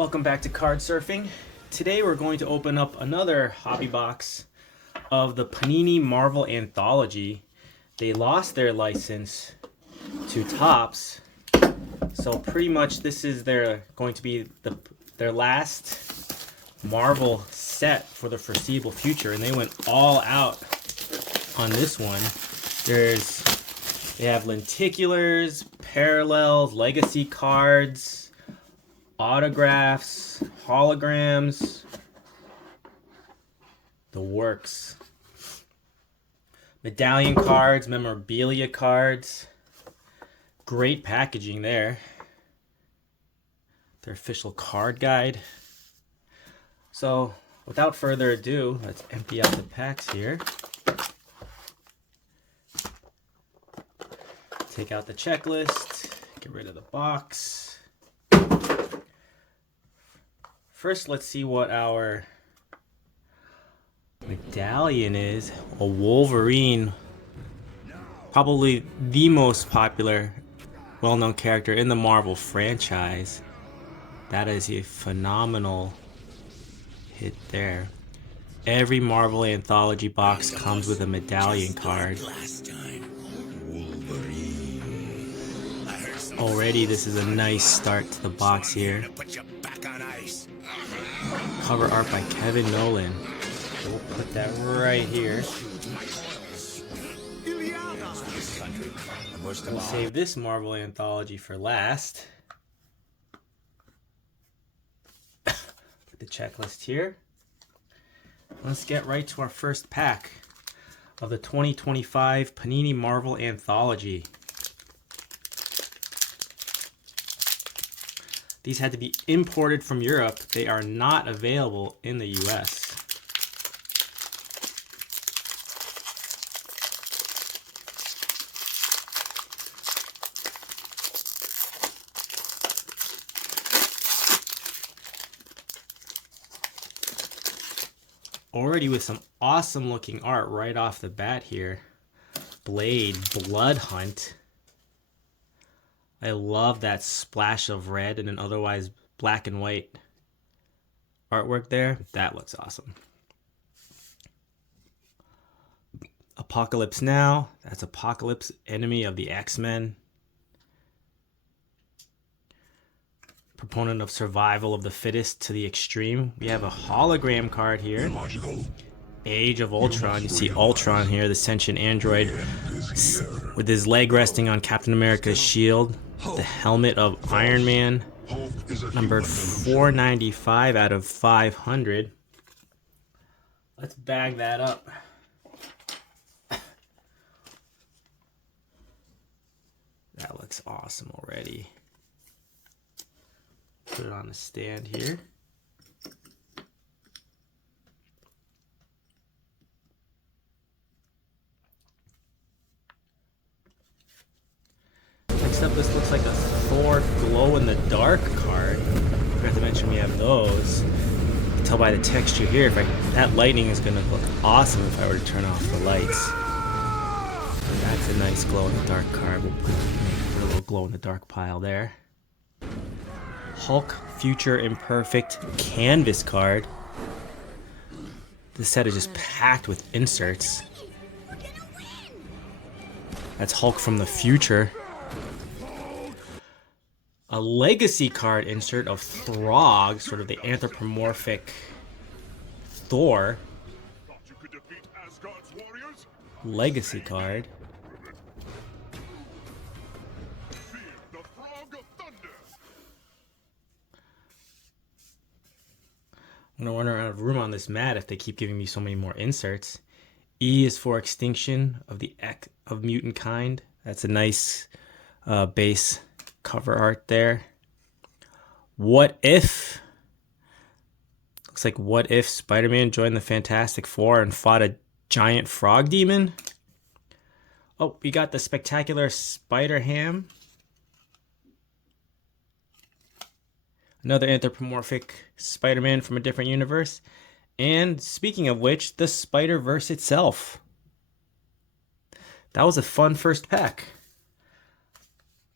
Welcome back to Card Surfing. Today we're going to open up another hobby box of the Panini Marvel Anthology. They lost their license to Topps, so pretty much this is going to be their last Marvel set for the foreseeable future, and they went all out on this one. They have lenticulars, parallels, legacy cards, autographs, holograms, the works. Medallion cards, memorabilia cards. Great packaging there. Their official card guide. So, without further ado, let's empty out the packs here. Take out the checklist, get rid of the box. First, let's see what our medallion is. A Wolverine, probably the most popular, well-known character in the Marvel franchise. That is a phenomenal hit there. Every Marvel Anthology box comes with a medallion card. Already, this is a nice start to the box here. Cover art by Kevin Nolan. We'll put that right here. We'll save this Marvel Anthology for last. Put the checklist here. Let's get right to our first pack of the 2025 Panini Marvel Anthology. These had to be imported from Europe. They are not available in the US. Already with some awesome looking art right off the bat here. Blade, Blood Hunt. I love that splash of red and an otherwise black and white artwork there. That looks awesome. Apocalypse Now. That's Apocalypse, enemy of the X-Men. Proponent of survival of the fittest to the extreme. We have a hologram card here. Age of Ultron. You see Ultron here, the sentient android, with his leg resting on Captain America's shield. The helmet of Iron Man, numbered 495 out of 500. Let's bag that up. That looks awesome already. Put it on the stand here. Next up, this looks like a Thor glow-in-the-dark card. I forgot to mention we have those. You can tell by the texture here, that lightning is going to look awesome if I were to turn off the lights. That's a nice glow-in-the-dark card. We'll put a little glow-in-the-dark pile there. Hulk Future Imperfect canvas card. This set is just packed with inserts. That's Hulk from the future. A legacy card insert of Throg, sort of the anthropomorphic Thor. Legacy card. I'm gonna run out of room on this mat if they keep giving me so many more inserts. E is for extinction of mutant kind. That's a nice base cover art there. What if? Looks like what if Spider-Man joined the Fantastic Four and fought a giant frog demon? Oh, we got the spectacular Spider-Ham. Another anthropomorphic Spider-Man from a different universe. And speaking of which, the Spider-Verse itself. That was a fun first pack.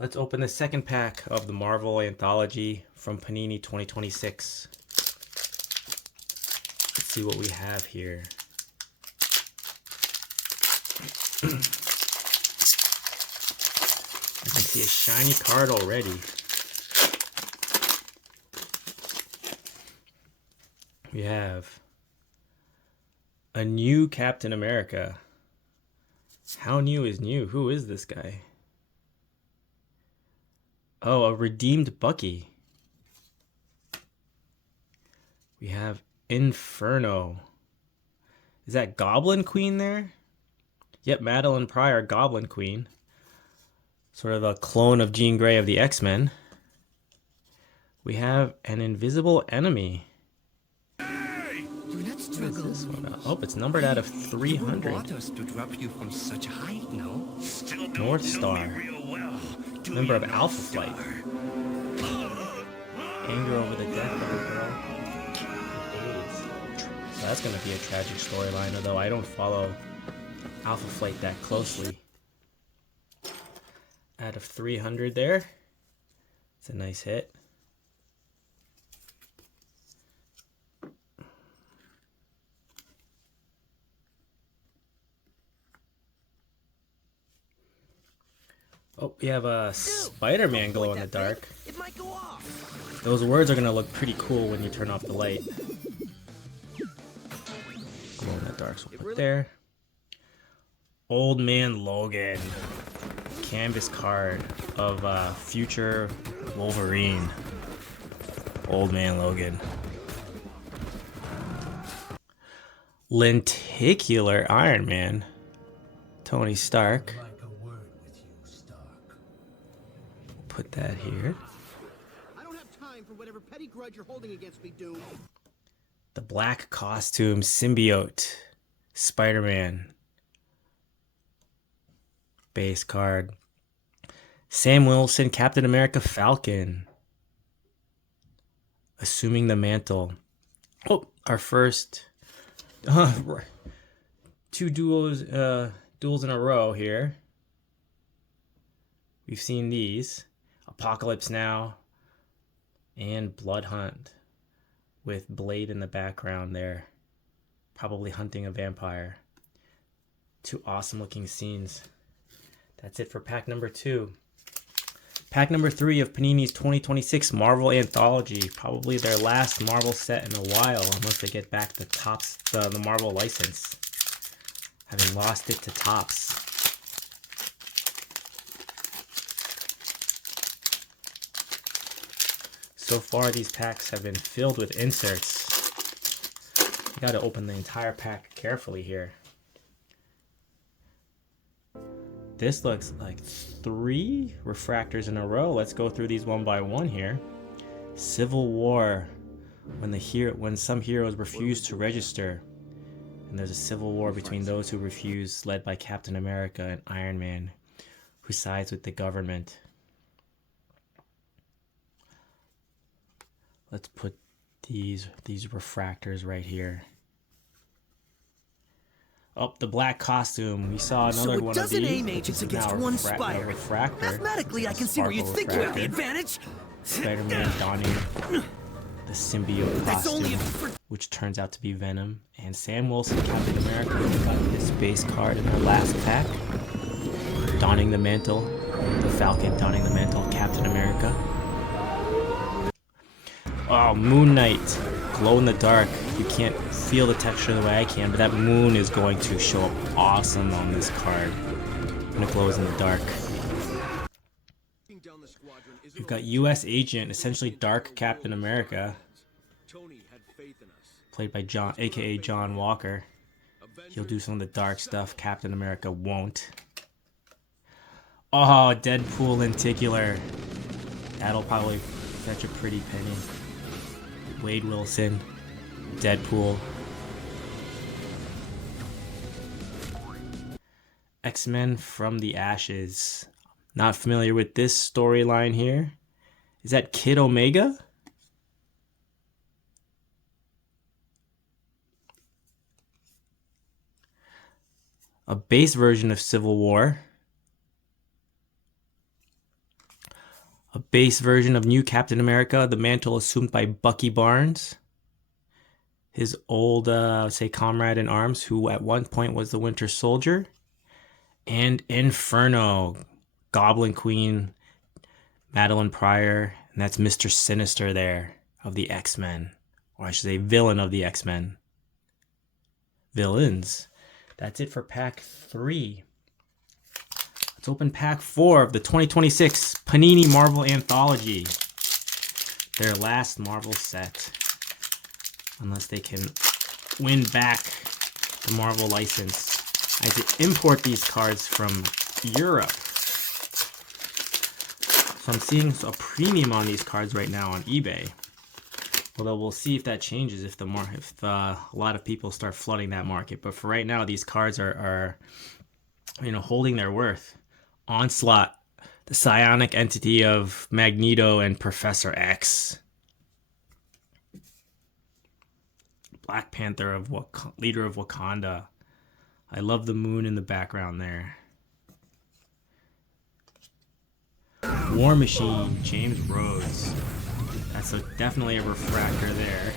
Let's open the second pack of the Marvel Anthology from Panini 2026. Let's see what we have here. I can see a shiny card already. We have a new Captain America. How new is new? Who is this guy? Oh, a redeemed Bucky. We have Inferno. Is that Goblin Queen there? Yep, Madeline Pryor, Goblin Queen. Sort of a clone of Jean Grey of the X-Men. We have an invisible enemy. Oh, it's numbered out of 300. North Star. Member of Alpha Flight. Anger over the death of a girl. AIDS. So that's going to be a tragic storyline, although I don't follow Alpha Flight that closely. Out of 300 there. It's a nice hit. Oh, we have a Spider-Man glow in the dark. Those words are going to look pretty cool when you turn off the light. Glow in the dark, so we'll put there. Old Man Logan. Canvas card of future Wolverine. Old Man Logan. Lenticular Iron Man. Tony Stark. Put that here. I don't have time for whatever petty grudge you're holding against me, Doom. The black costume symbiote. Spider-Man. Base card. Sam Wilson, Captain America Falcon. Assuming the mantle. Oh, our first two duels in a row here. We've seen these. Apocalypse Now and Blood Hunt with Blade in the background there. Probably hunting a vampire. Two awesome looking scenes. That's it for pack number 2. Pack number 3 of Panini's 2026 Marvel Anthology. Probably their last Marvel set in a while, unless they get back the Marvel license. Having lost it to Topps. So far, these packs have been filled with inserts. You gotta open the entire pack carefully here. This looks like 3 refractors in a row. Let's go through these one by one here. Civil War, when some heroes refuse to register, and there's a civil war between those who refuse, led by Captain America and Iron Man, who sides with the government. Let's put these refractors right here. Oh, the black costume. We saw another one of these. Aim agents against one spider. Refractor. Mathematically, I can see where you think you have the advantage. Spider-Man donning the symbiote costume, which turns out to be Venom. And Sam Wilson, Captain America, got his base card in our last pack. Donning the mantle. The Falcon donning the mantle of Captain America. Oh, Moon Knight. Glow in the dark. You can't feel the texture the way I can, but that moon is going to show up awesome on this card when it glows in the dark. We've got U.S. Agent, essentially Dark Captain America, played by John, aka John Walker. He'll do some of the dark stuff Captain America won't. Oh, Deadpool Lenticular. That'll probably fetch a pretty penny. Wade Wilson, Deadpool. X-Men from the Ashes. Not familiar with this storyline here. Is that Kid Omega? A base version of Civil War. A base version of New Captain America, the mantle assumed by Bucky Barnes. His old, say, comrade in arms, who at one point was the Winter Soldier. And Inferno, Goblin Queen, Madeline Pryor, and that's Mr. Sinister there of the X-Men. Or I should say villain of the X-Men. Villains. That's it for pack 3. Let's open pack 4 of the 2026 Panini Marvel Anthology. Their last Marvel set. Unless they can win back the Marvel license. I had to import these cards from Europe. So I'm seeing a premium on these cards right now on eBay. Although we'll see if that changes if a lot of people start flooding that market. But for right now, these cards are holding their worth. Onslaught, the psionic entity of Magneto and Professor X. Black Panther, leader of Wakanda. I love the moon in the background there. War Machine, James Rhodes. That's definitely a refractor there.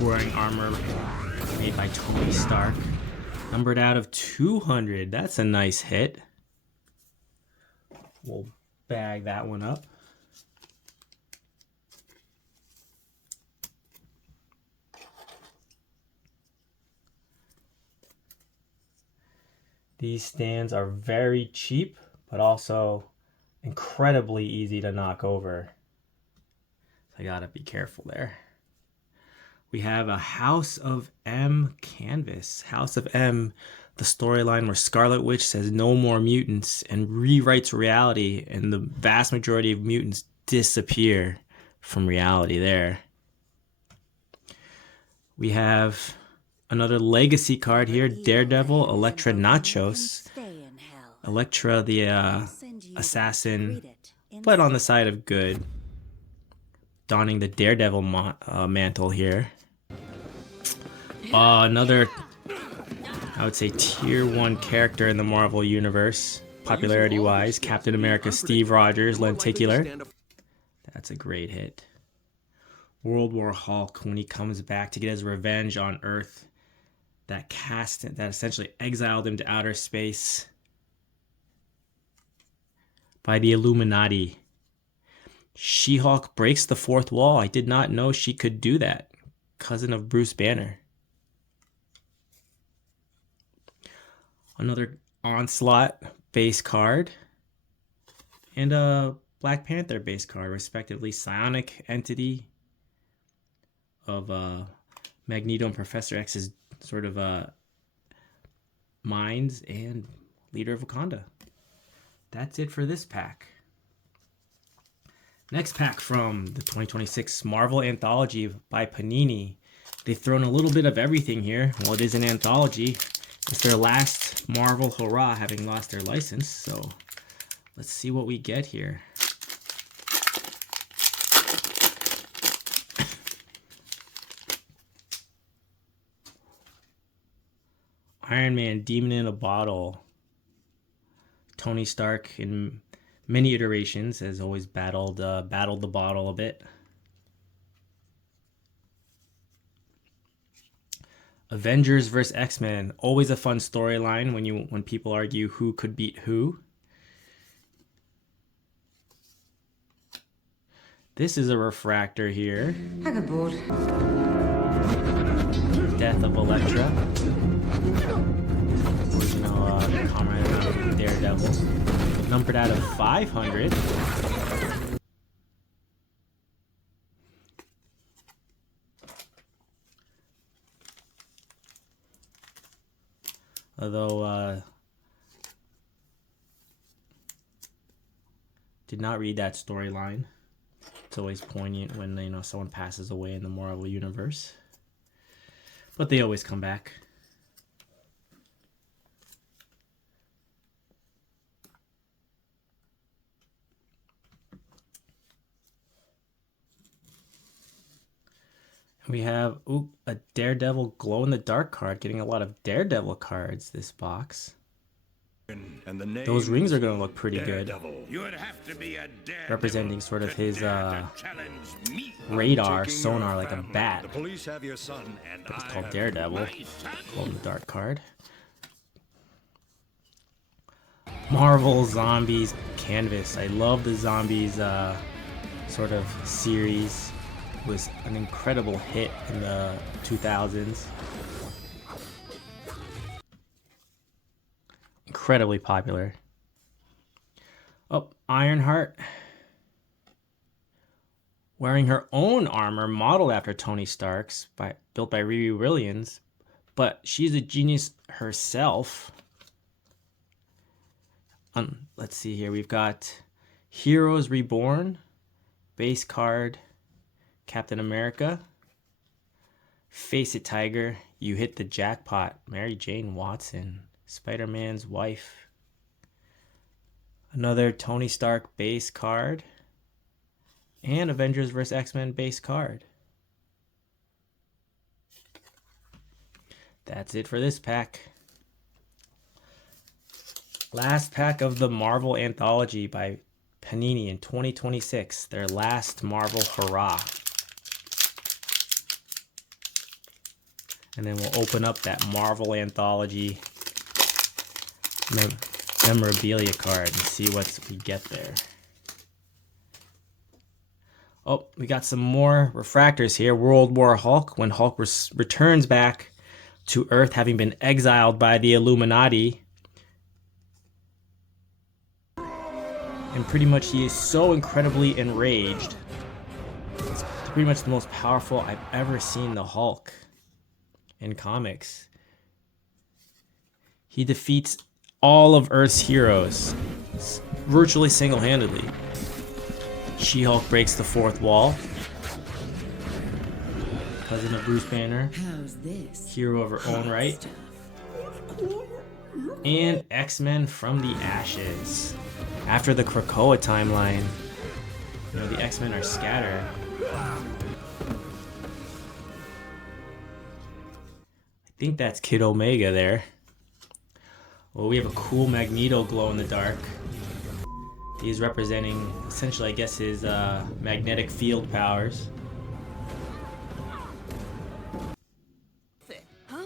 Wearing armor made by Tony Stark. Numbered out of 200. That's a nice hit. We'll bag that one up. These stands are very cheap, but also incredibly easy to knock over. So I gotta be careful there. We have a House of M canvas. House of M, the storyline where Scarlet Witch says no more mutants and rewrites reality, and the vast majority of mutants disappear from reality there. We have another legacy card here, Daredevil, Elektra Nachos. Elektra, the assassin, but on the side of good. Donning the Daredevil mantle here. Another, I would say, tier 1 character in the Marvel Universe, popularity-wise. Captain America Steve Rogers, Lenticular. That's a great hit. World War Hulk, when he comes back to get his revenge on Earth. That essentially exiled him to outer space by the Illuminati. She-Hulk breaks the fourth wall. I did not know she could do that. Cousin of Bruce Banner. Another Onslaught base card. And a Black Panther base card, respectively. Psionic entity of Magneto and Professor X's sort of minds, and leader of Wakanda. That's it for this pack. Next pack from the 2026 Marvel Anthology by Panini. They've thrown a little bit of everything here. Well, it is an anthology. It's their last Marvel hurrah, having lost their license. So let's see what we get here. Iron Man, Demon in a Bottle. Tony Stark in many iterations has always battled the bottle a bit. Avengers vs. X-Men, always a fun storyline when people argue who could beat who. This is a refractor here. I got bored. Death of Elektra. Original comrade of Daredevil. Numbered out of 500. Although, did not read that storyline. It's always poignant when someone passes away in the Marvel Universe. But they always come back. We have a Daredevil glow-in-the-dark card. Getting a lot of Daredevil cards this box. And the name Those rings are going to look pretty good. Daredevil. You would have to be a daredevil Representing sort of his challenge me. radar, Taking sonar your like a family. bat. The police have your son, and But it's I called have Daredevil. my son. Called the dark card. Marvel Zombies Canvas. I love the Zombies sort of series. It was an incredible hit in the 2000s. Incredibly popular. Oh, Ironheart. Wearing her own armor modeled after Tony Stark's, built by Riri Williams. But she's a genius herself. Let's see here. We've got Heroes Reborn, base card, Captain America. Face It Tiger, you hit the jackpot. Mary Jane Watson, Spider-Man's wife. Another Tony Stark base card. And Avengers vs. X-Men base card. That's it for this pack. Last pack of the Marvel Anthology by Panini in 2026. Their last Marvel hurrah. And then we'll open up that Marvel Anthology memorabilia card and see what we get there. Oh, we got some more refractors here. World War Hulk, when Hulk returns back to Earth, having been exiled by the Illuminati. And pretty much he is so incredibly enraged. It's pretty much the most powerful I've ever seen the Hulk in comics. He defeats all of Earth's heroes virtually single-handedly. She-Hulk breaks the fourth wall. Cousin of Bruce Banner. Hero of her own right. And X-Men from the Ashes. After the Krakoa timeline, you know, the X-Men are scattered. I think that's Kid Omega there. Well, we have a cool Magneto glow-in-the-dark. He's representing, essentially, I guess, his magnetic field powers.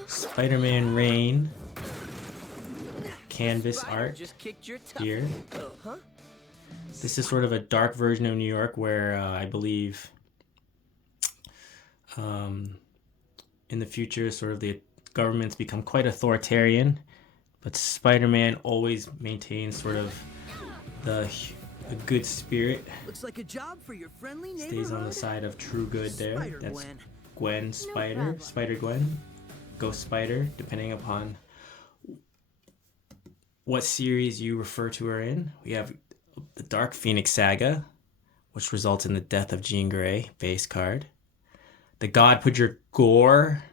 Spider-Man Reign. Canvas art here. This is sort of a dark version of New York where I believe in the future sort of the government's become quite authoritarian, but Spider-Man always maintains sort of the good spirit. Looks like a job for your friendly Stays on the side of true good there. Spider That's Gwen. Gwen Spider, Spider-Gwen, Ghost Spider, depending upon what series you refer to her in. We have the Dark Phoenix Saga, which results in the death of Jean Grey, base card. The God Putcher Gore,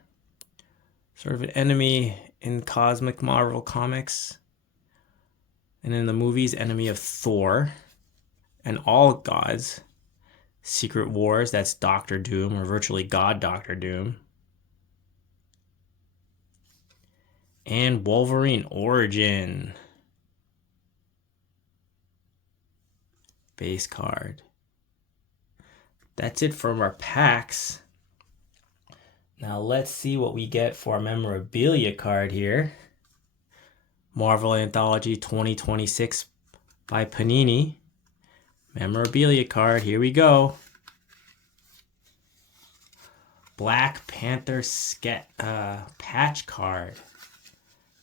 sort of an enemy in cosmic Marvel comics. And in the movies, enemy of Thor and all gods. Secret Wars, that's Doctor Doom, or virtually God Doctor Doom. And Wolverine Origin. Base card. That's it from our packs. Now let's see what we get for our memorabilia card here. Marvel Anthology 2026 by Panini. Memorabilia card, here we go. Black Panther patch card.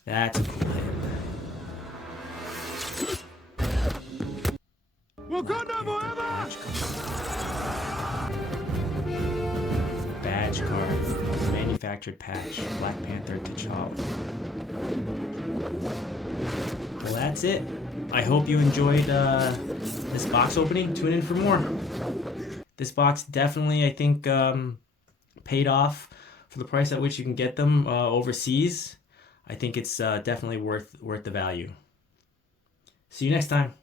That's a cool hit. Badge card. Manufactured patch. Black Panther T'Challa. Well, that's it. I hope you enjoyed this box opening. Tune in for more. This box definitely, I think, paid off for the price at which you can get them overseas. I think it's definitely worth the value. See you next time.